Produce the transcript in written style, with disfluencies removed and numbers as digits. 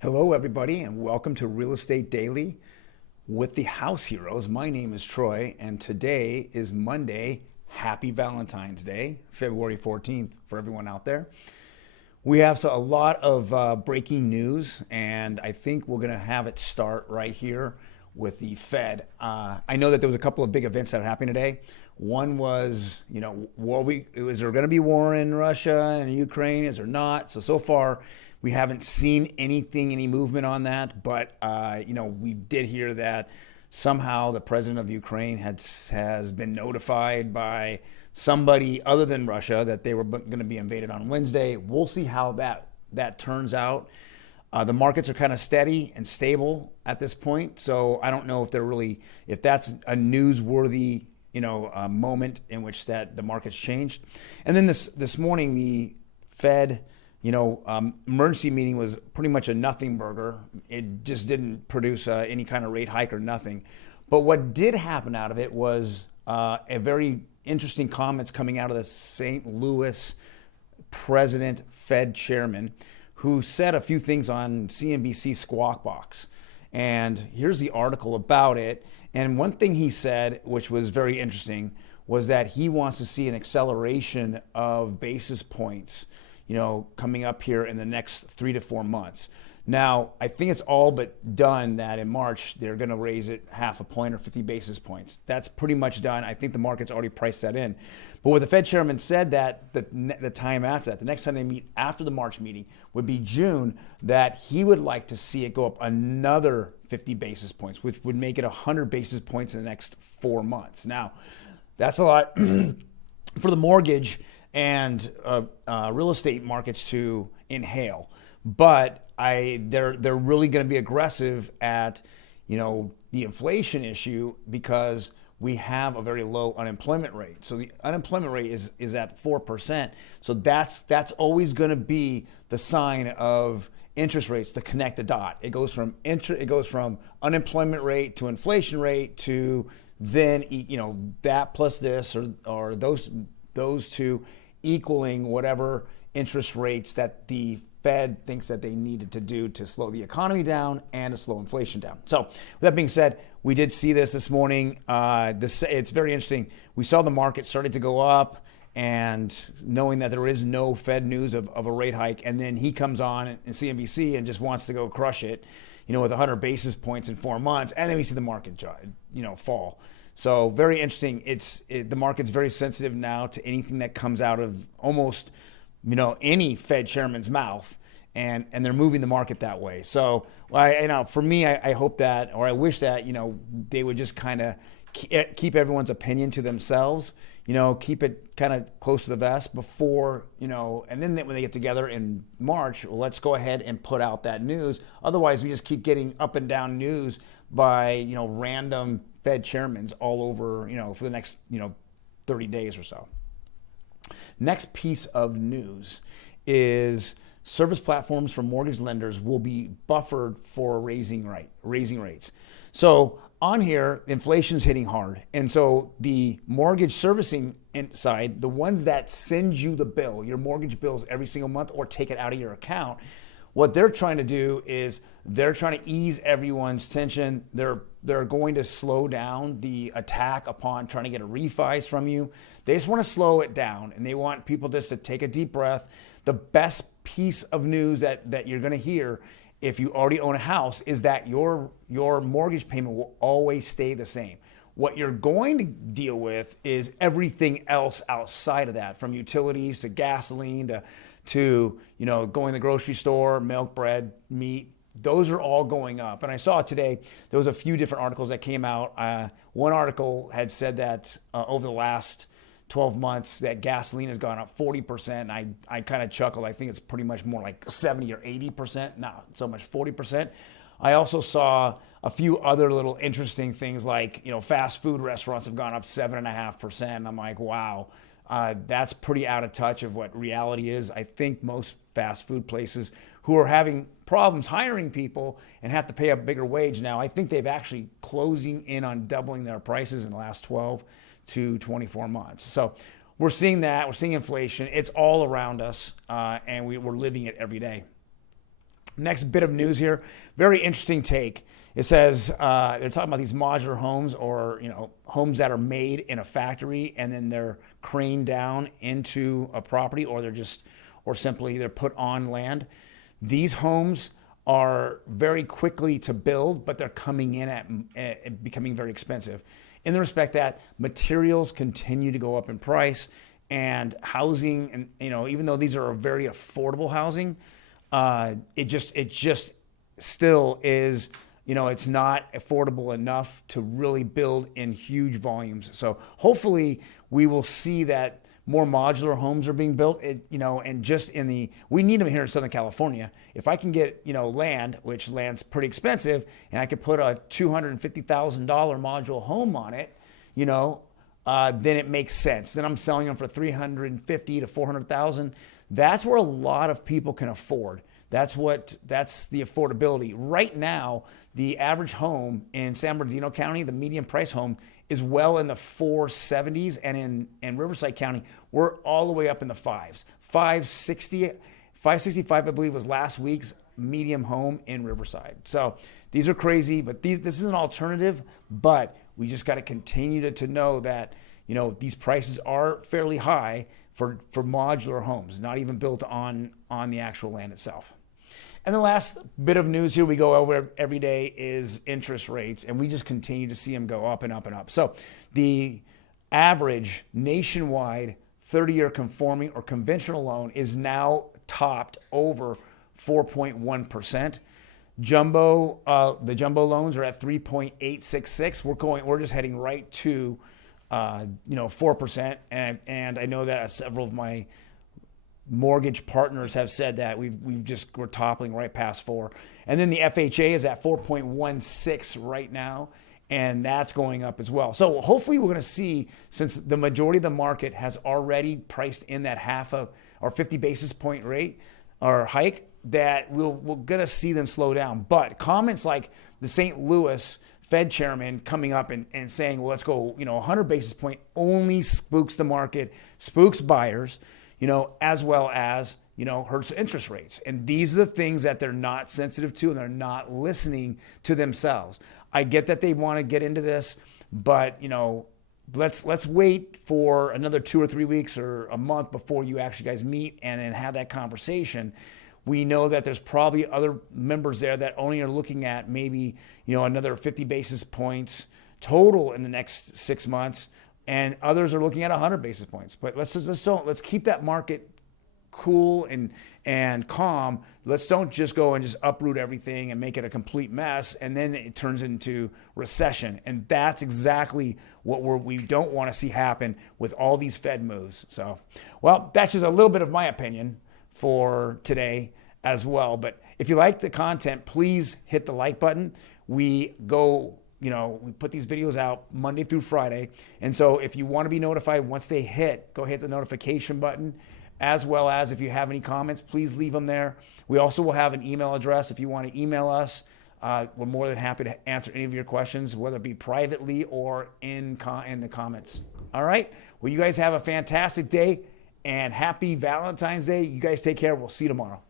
Hello, everybody, and welcome to Real Estate Daily with the House Heroes. My name is Troy, and today is Monday. Happy Valentine's Day, February 14th, for everyone out there. We have a lot of breaking news, and I think we're going to have it start right here with the Fed. I know that there was a couple of big events that happened today. One was, is there going to be war in Russia and Ukraine? Is there not? So far, we haven't seen any movement on that. But, we did hear that somehow the president of Ukraine has been notified by somebody other than Russia that they were going to be invaded on Wednesday. We'll see how that turns out. The markets are kind of steady and stable at this point, so I don't know if that's a newsworthy moment in which that the markets changed. And then this morning, the Fed emergency meeting was pretty much a nothing burger. It just didn't produce any kind of rate hike or nothing. But what did happen out of it was a very interesting comments coming out of the St. Louis president, Fed chairman, who said a few things on CNBC Squawk Box. And here's the article about it. And one thing he said, which was very interesting, was that he wants to see an acceleration of basis points, coming up here in the next 3 to 4 months. Now, I think it's all but done that in March, they're going to raise it half a point or 50 basis points. That's pretty much done. I think the market's already priced that in. But what the Fed chairman said that the time after that, the next time they meet after the March meeting would be June, that he would like to see it go up another 50 basis points, which would make it 100 basis points in the next 4 months. Now, that's a lot for the mortgage and real estate markets to inhale. But they're really going to be aggressive at the inflation issue because we have a very low unemployment rate. So the unemployment rate is at 4%. So that's always going to be the sign of interest rates to connect the dot. It goes from unemployment rate to inflation rate to then that plus this or those two equaling whatever interest rates that the Fed thinks that they needed to do to slow the economy down and to slow inflation down. So with that being said, we did see this morning. It's very interesting. We saw the market started to go up, and knowing that there is no Fed news of a rate hike, and then he comes on in CNBC and just wants to go crush it, with 100 basis points in 4 months, and then we see the market fall. So very interesting. The market's very sensitive now to anything that comes out of almost any Fed chairman's mouth, and they're moving the market that way. So for me, I hope that, or I wish that, they would just kind of keep everyone's opinion to themselves, keep it kind of close to the vest before, and then when they get together in March, let's go ahead and put out that news. Otherwise, we just keep getting up and down news by, random Fed chairmans all over, for the next, 30 days or so. Next piece of news is service platforms for mortgage lenders will be buffered for raising rates. So on here, inflation's hitting hard. And so the mortgage servicing side, the ones that send you the bill, your mortgage bills every single month or take it out of your account, what they're trying to do is they're trying to ease everyone's tension. They're going to slow down the attack upon trying to get a refi from you. They just want to slow it down, and they want people just to take a deep breath. The best piece of news that you're going to hear if you already own a house is that your mortgage payment will always stay the same. What you're going to deal with is everything else outside of that, from utilities to gasoline to going to the grocery store, milk, bread, meat. Those are all going up. And I saw today, there was a few different articles that came out. One article had said that over the last 12 months that gasoline has gone up 40%. And I kind of chuckled. I think it's pretty much more like 70 or 80%, not so much 40%. I also saw a few other little interesting things like, fast food restaurants have gone up 7.5%. And I'm like, wow, that's pretty out of touch of what reality is. I think most fast food places who are having problems hiring people and have to pay a bigger wage now, I think they've actually closing in on doubling their prices in the last 12 to 24 months. So we're seeing that. We're seeing inflation. It's all around us, and we're living it every day. Next bit of news here, very interesting take. It says they're talking about these modular homes, or homes that are made in a factory and then they're craned down into a property, or simply they're put on land. These homes are very quickly to build, but they're coming in at becoming very expensive, in the respect that materials continue to go up in price, and housing, and even though these are very affordable housing, it just still is, it's not affordable enough to really build in huge volumes. So hopefully we will see that more modular homes are being built, and just we need them here in Southern California. If I can get, land, which land's pretty expensive, and I could put a $250,000 modular home on it, then it makes sense. Then I'm selling them for $350,000 to $400,000. That's where a lot of people can afford. That's the affordability. Right now, the average home in San Bernardino County, the median price home, is well in the 470s, and in Riverside County, we're all the way up in the fives. 565, I believe, was last week's medium home in Riverside. So these are crazy, but this is an alternative, but we just got to continue to know that, these prices are fairly high for modular homes, not even built on the actual land itself. And the last bit of news here we go over every day is interest rates, and we just continue to see them go up and up and up. So the average nationwide 30-year conforming or conventional loan is now topped over 4.1%. The jumbo loans are at 3.866. We're just heading right to 4%, and I know that several of my mortgage partners have said that we're toppling right past 4. And then the FHA is at 4.16 right now, and that's going up as well. So hopefully we're going to see, since the majority of the market has already priced in that half of or 50 basis point rate or hike, that we're going to see them slow down. But comments like the St. Louis Fed chairman coming up and saying, well, let's go, 100 basis point only spooks the market, spooks buyers, as well as, hurts interest rates. And these are the things that they're not sensitive to, and they're not listening to themselves. I get that they want to get into this, but, let's wait for another 2 or 3 weeks or a month before you actually guys meet and then have that conversation. We know that there's probably other members there that only are looking at maybe, another 50 basis points total in the next 6 months, and others are looking at 100 basis points. But let's keep that market cool and calm. Let's don't just go and just uproot everything and make it a complete mess, and then it turns into recession. And that's exactly what we don't want to see happen with all these Fed moves. So, well, that's just a little bit of my opinion for today as well. But if you like the content, please hit the like button. We put these videos out Monday through Friday. And so if you want to be notified once they hit, go hit the notification button, as well as if you have any comments, please leave them there. We also will have an email address if you want to email us. We're more than happy to answer any of your questions, whether it be privately or in the comments. All right. Well, you guys have a fantastic day and happy Valentine's Day. You guys take care. We'll see you tomorrow.